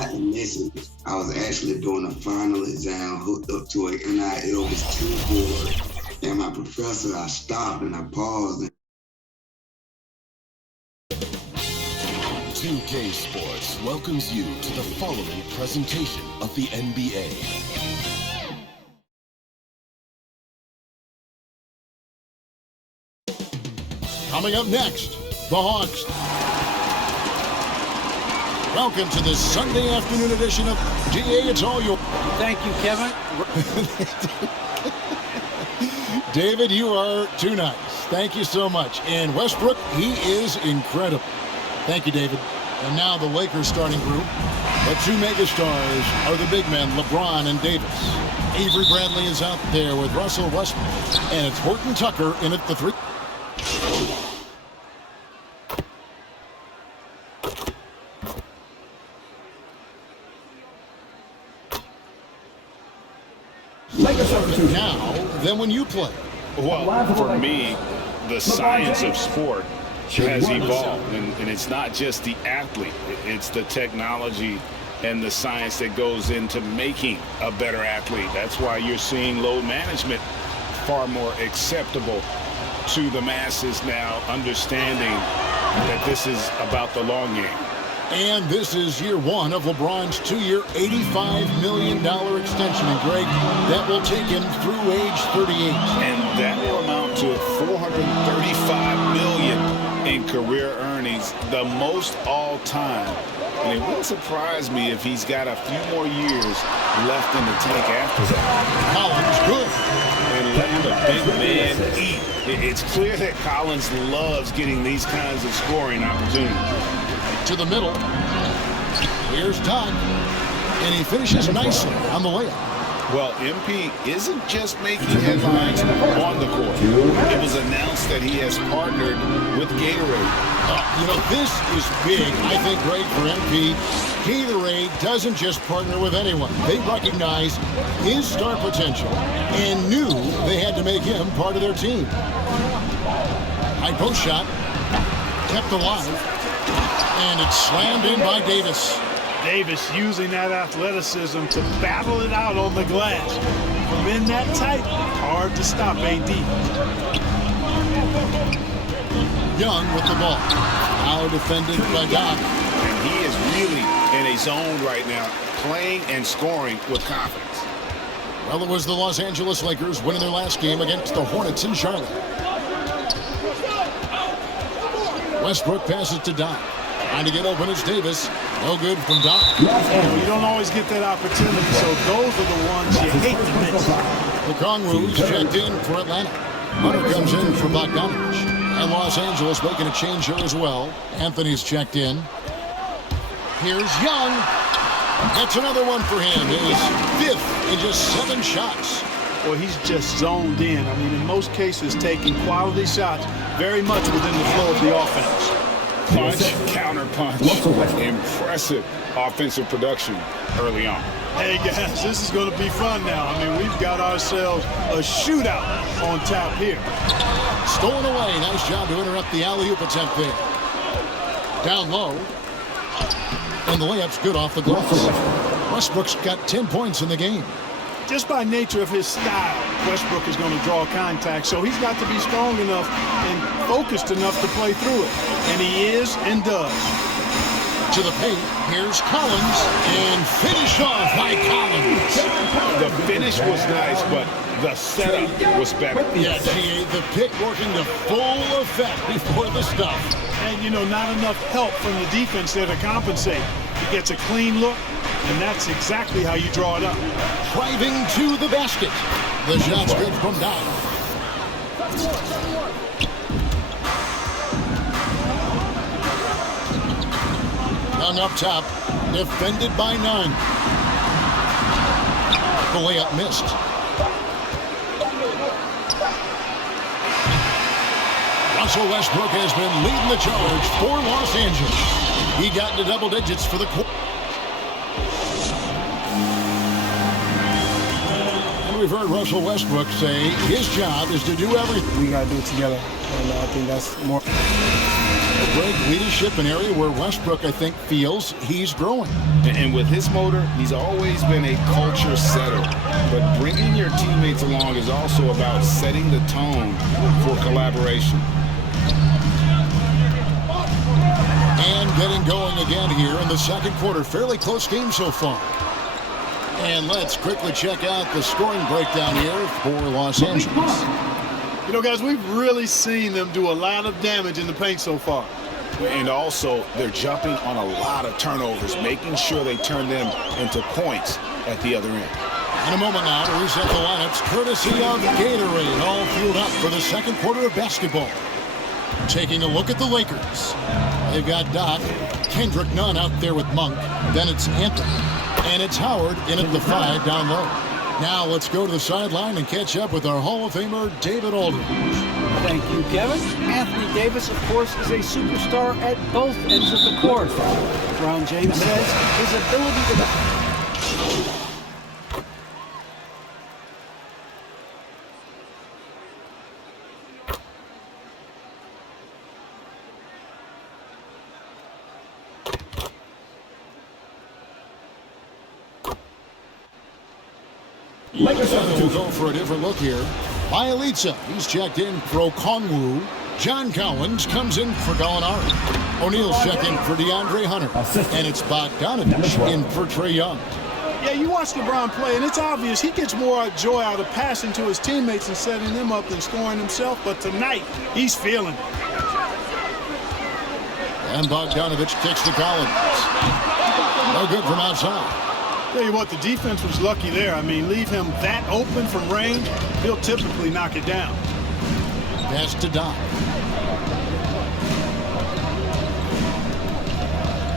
forgot to mention, I was actually doing a final exam hooked up to an NIL was too bored. And my professor, I stopped and I paused. 2K Sports welcomes you to the following presentation of the NBA. Coming up next, the Hawks. Welcome to this Sunday afternoon edition of DA. It's all yours. Thank you, Kevin. David, you are too nice. Thank you so much. And Westbrook, he is incredible. Thank you, David. And now the Lakers starting group. The two megastars are the big men, LeBron and Davis. Avery Bradley is out there with Russell Westbrook. And it's Horton Tucker in at the three. Now, then when you play. Well, for me, the science of sport has evolved, and it's not just the athlete. It's the technology and the science that goes into making a better athlete. That's why you're seeing load management far more acceptable to the masses now, understanding that this is about the long game. And this is year one of LeBron's two-year, $85 million extension. And, Greg, that will take him through age 38. And that will amount to $435 million in career earnings, the most all-time. And it wouldn't surprise me if he's got a few more years left in the tank after that. Collins, good. And letting the big man eat. It's clear that Collins loves getting these kinds of scoring opportunities. To the middle. Here's Todd. And he finishes nicely on the layup. Well, MP isn't just making headlines on the court. It was announced that he has partnered with Gatorade. This is big, I think, great for MP. Gatorade doesn't just partner with anyone. They recognize his star potential and knew they had to make him part of their team. High post shot. Kept alive. And it's slammed in by Davis. Davis using that athleticism to battle it out on the glass. From in that tight, hard to stop AD. Young with the ball. Now defended by Doc. And he is really in a zone right now, playing and scoring with confidence. Well, it was the Los Angeles Lakers winning their last game against the Hornets in Charlotte. Westbrook passes to Doc. Trying to get open, it's Davis. No good from Doc. You don't always get that opportunity, so those are the ones you hate to miss. Okongwu is checked in for Atlanta. Hunter comes in for Bogdanovich. And Los Angeles making a change here as well. Anthony's checked in. Here's Young. That's another one for him. His fifth in just 7 shots. Well, he's just zoned in. I mean, in most cases, taking quality shots very much within the flow of the offense. Punch, counter punch. Impressive offensive production early on. Hey, guys, this is going to be fun now. I mean, we've got ourselves a shootout on tap here. Stolen away. Nice job to interrupt the alley-oop attempt there. Down low. And the layup's good off the glass. Westbrook's got 10 points in the game. Just by nature of his style, Westbrook is going to draw contact, so he's got to be strong enough and focused enough to play through it. And he is and does. To the paint, here's Collins, and finish off by Collins. The finish was nice, but the setup was better. Yeah, the pick working to full effect before the stuff. And, not enough help from the defense there to compensate. He gets a clean look, and that's exactly how you draw it up. Driving to the basket. The shot's good from Doc. Young up top, defended by none. The layup missed. Russell Westbrook has been leading the charge for Los Angeles. He got into double digits for the quarter. And we've heard Russell Westbrook say his job is to do everything. We got to do it together, and I think that's more. Great leadership, an area where Westbrook, I think, feels he's growing. And with his motor, he's always been a culture setter. But bringing your teammates along is also about setting the tone for collaboration. And getting going again here in the second quarter. Fairly close game so far. And let's quickly check out the scoring breakdown here for Los Angeles. You know, guys, we've really seen them do a lot of damage in the paint so far. And also, they're jumping on a lot of turnovers, making sure they turn them into points at the other end. In a moment now to reset the lineups, courtesy of Gatorade, all fueled up for the second quarter of basketball. Taking a look at the Lakers. They've got Doc, Kendrick Nunn out there with Monk. Then it's Anthony. And it's Howard in at the 5 down low. Now let's go to the sideline and catch up with our Hall of Famer, David Aldridge. Thank you, Kevin. Anthony Davis, of course, is a superstar at both ends of the court. Ron James says his ability to... Lakers will go for a different look here. Bielitsa, he's checked in for Okongwu. John Collins comes in for Gallinari. O'Neal's checked in for DeAndre Hunter. And it's Bogdanovich in for Trae Young. Yeah, you watch LeBron play, and it's obvious he gets more joy out of passing to his teammates and setting them up than scoring himself. But tonight, he's feeling it. And Bogdanovich kicks to Collins. No good from outside. Tell you what, the defense was lucky there. I mean, leave him that open from range, he'll typically knock it down. Pass to Doc.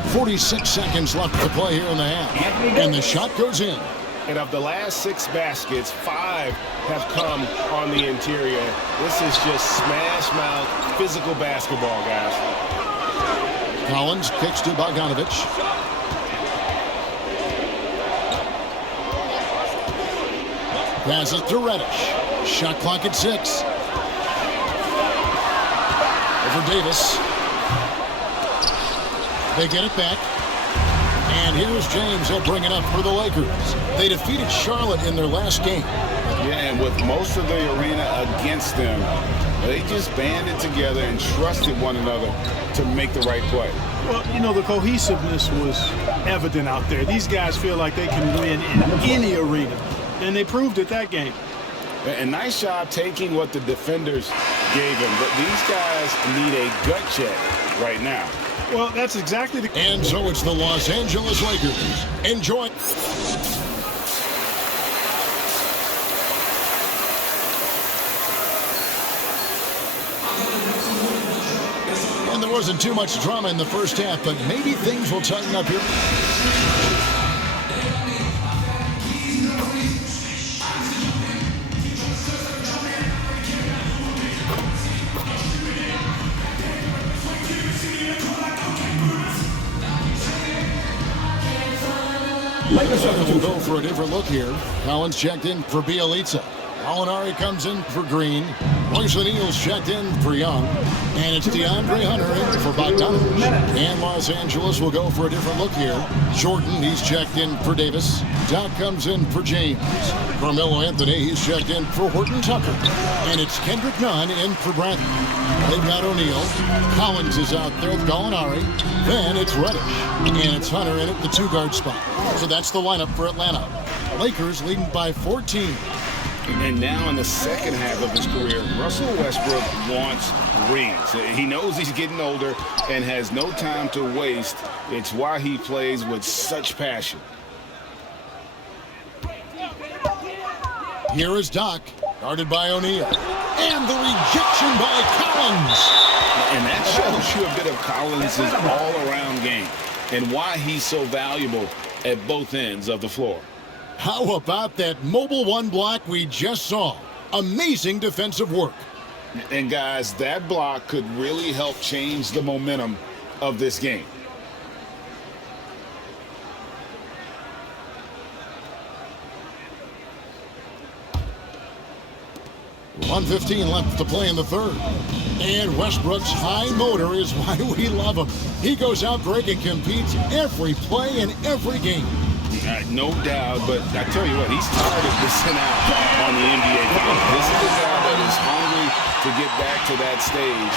46 seconds left to play here in the half. And the shot goes in. And of the last 6 baskets, 5 have come on the interior. This is just smash mouth, physical basketball, guys. Collins kicks to Bogdanovich. Passes to Reddish. Shot clock at 6. Over Davis. They get it back. And here's James. He'll bring it up for the Lakers. They defeated Charlotte in their last game. Yeah, and with most of the arena against them, they just banded together and trusted one another to make the right play. Well, you know, the cohesiveness was evident out there. These guys feel like they can win in any arena. And they proved it that game. And nice job taking what the defenders gave him. But these guys need a gut check right now. Well, that's exactly the... And so it's the Los Angeles Lakers. Enjoy. And there wasn't too much drama in the first half, but maybe things will tighten up here. Lakers will go for a different look here. Collins checked in for Bielitsa. Gallinari comes in for Green. Royce O'Neal's checked in for Young. And it's DeAndre Hunter in for Bogdanovich. And Los Angeles will go for a different look here. Jordan, he's checked in for Davis. Doc comes in for James. Carmelo Anthony, he's checked in for Horton Tucker. And it's Kendrick Nunn in for Bradley. They've got O'Neal. Collins is out there with Gallinari. Then it's Reddish. And it's Hunter in at the 2-guard spot. So that's the lineup for Atlanta. Lakers leading by 14. And now in the second half of his career, Russell Westbrook wants rings. He knows he's getting older and has no time to waste. It's why he plays with such passion. Here is Doc, guarded by O'Neal. And the rejection by Collins. And that shows you a bit of Collins' all-around game and why he's so valuable at both ends of the floor. How about that mobile one block we just saw? Amazing defensive work. And guys, that block could really help change the momentum of this game. 1:15 left to play in the third. And Westbrook's high motor is why we love him. He goes out, Greg, and competes every play in every game. No doubt, but I tell you what, he's tired of missing out on the NBA finals. This is a guy that is hungry to get back to that stage.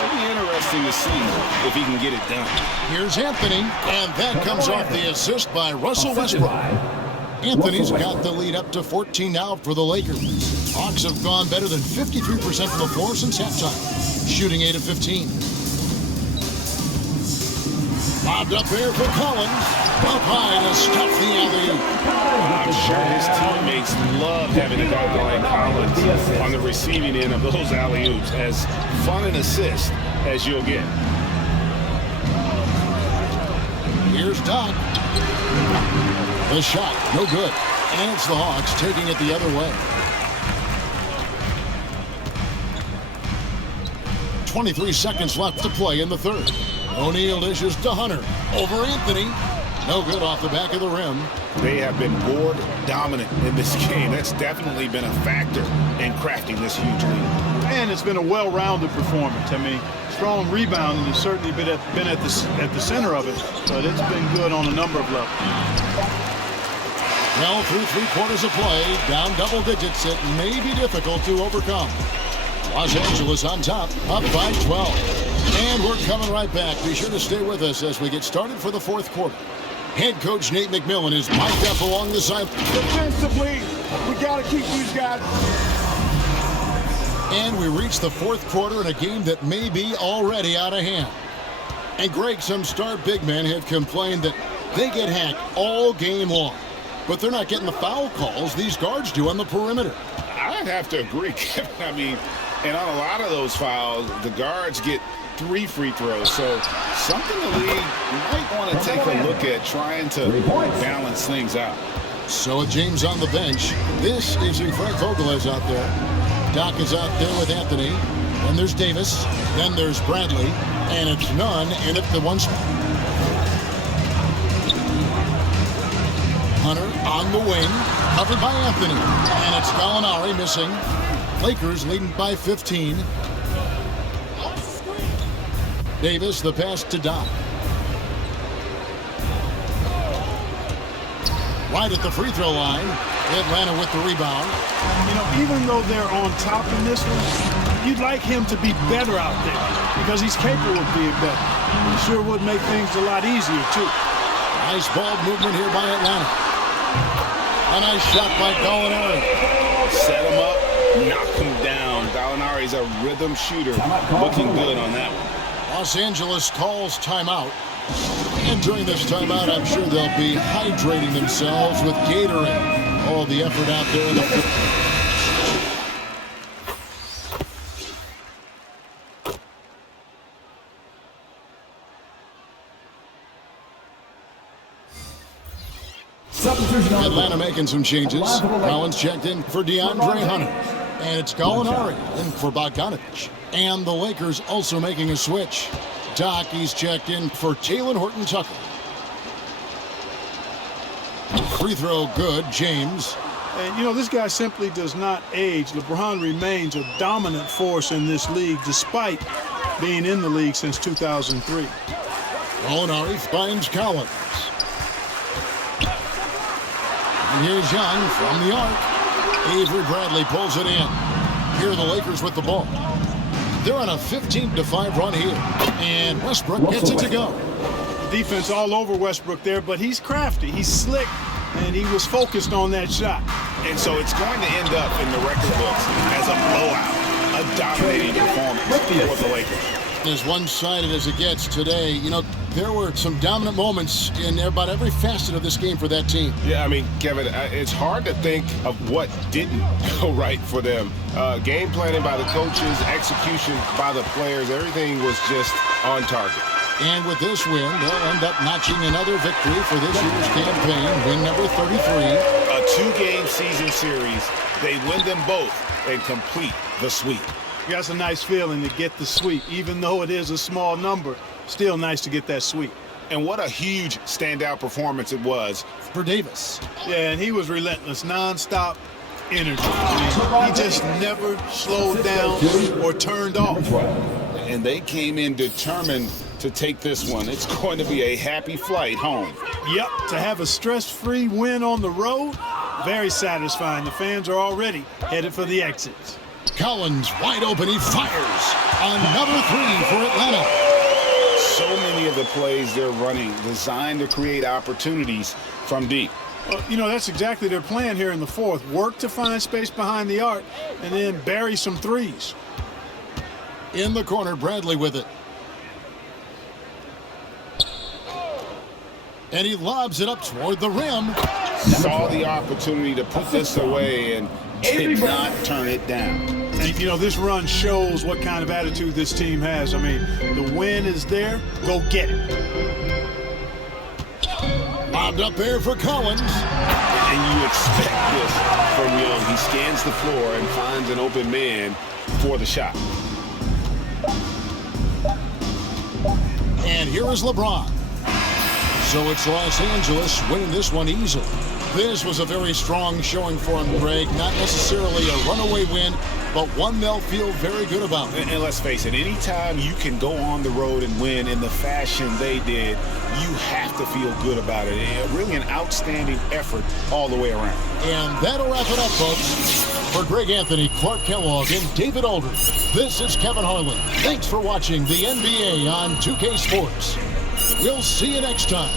It'll be interesting to see if he can get it done. Here's Anthony, and that comes off the assist by Russell Westbrook. Anthony's got the lead up to 14 now for the Lakers. Hawks have gone better than 53% from the floor since halftime, shooting 8 of 15. Bobbed up there for Collins. Up high to stuff the alley. I'm sure his teammates love having a guy like Collins on the receiving end of those alley-oops. As fun an assist as you'll get. Here's Doc. The shot, no good. And it's the Hawks taking it the other way. 23 seconds left to play in the third. O'Neal dishes to Hunter. Over Anthony. No good off the back of the rim. They have been board dominant in this game. That's definitely been a factor in crafting this huge lead. And it's been a well-rounded performance. I mean, strong rebounding has certainly been at the center of it, but it's been good on a number of levels. Well, through 3/4 of play, down double digits, it may be difficult to overcome. Los Angeles on top, up by 12. And we're coming right back. Be sure to stay with us as we get started for the fourth quarter. Head coach Nate McMillan is mic'd up along the side. Defensively, we got to keep these guys. And we reach the fourth quarter in a game that may be already out of hand. And Greg, some star big men have complained that they get hacked all game long. But they're not getting the foul calls these guards do on the perimeter. I'd have to agree, Kevin. I mean, and on a lot of those fouls, the guards get 3 free throws. So something the league might want to take a look at, trying to balance things out. So with James on the bench, this is who Frank Vogel is out there. Doc is out there with Anthony. Then there's Davis. Then there's Bradley. And it's none in at the one spot. Hunter on the wing, covered by Anthony. And it's Gallinari missing. Lakers leading by 15. Davis, the pass to Doc. Right at the free throw line. Atlanta with the rebound. You know, even though they're on top in this one, you'd like him to be better out there because he's capable of being better. It sure would make things a lot easier, too. Nice ball movement here by Atlanta. A nice shot by Gallinari. Set him up, knock him down. Gallinari's a rhythm shooter. Looking good on that one. Los Angeles calls timeout. And during this timeout, I'm sure they'll be hydrating themselves with Gatorade. All the effort out there in the field. Atlanta making some changes. Collins checked in for DeAndre Hunter. And it's Gallinari in for Bogdanovich. And the Lakers also making a switch. Doc, he's checked in for Talen Horton-Tucker. Free throw good, James. And, you know, this guy simply does not age. LeBron remains a dominant force in this league despite being in the league since 2003. Gallinari finds Collins. And here's Young from the arc. Avery Bradley pulls it in. Here are the Lakers with the ball. They're on a 15-5 run here. And Westbrook gets it to go. Defense all over Westbrook there, but he's crafty. He's slick, and he was focused on that shot. And so it's going to end up in the record books as a blowout, a dominating performance for the Lakers. As one-sided as it gets today, you know, there were some dominant moments in about every facet of this game for that team. Yeah, I mean, Kevin, it's hard to think of what didn't go right for them. Game planning by the coaches, execution by the players, everything was just on target. And with this win, they'll end up notching another victory for this year's campaign, win number 33. A 2-game season series. They win them both and complete the sweep. That's a nice feeling to get the sweep. Even though it is a small number, still nice to get that sweep. And what a huge standout performance it was for Davis. Yeah, and he was relentless, nonstop, energy. I mean, he just never slowed down or turned off. And they came in determined to take this one. It's going to be a happy flight home. Yep, to have a stress-free win on the road, very satisfying. The fans are already headed for the exits. Collins wide open, he fires. Another three for Atlanta. So many of the plays they're running designed to create opportunities from deep. Well, you know, that's exactly their plan here in the fourth. Work to find space behind the arc and then bury some threes. In the corner, Bradley with it. And he lobs it up toward the rim. Saw the opportunity to put this away and did not turn it down. And, you know, this run shows what kind of attitude this team has. I mean, the win is there. Go get it. Lobbed up there for Collins. And you expect this from Young. He scans the floor and finds an open man for the shot. And here is LeBron. So it's Los Angeles winning this one easily. This was a very strong showing for him, Greg. Not necessarily a runaway win, but one they'll feel very good about. And let's face it, anytime you can go on the road and win in the fashion they did, you have to feel good about it. And really an outstanding effort all the way around. And that'll wrap it up, folks. For Greg Anthony, Clark Kellogg, and David Aldridge, this is Kevin Harlan. Thanks for watching the NBA on 2K Sports. We'll see you next time.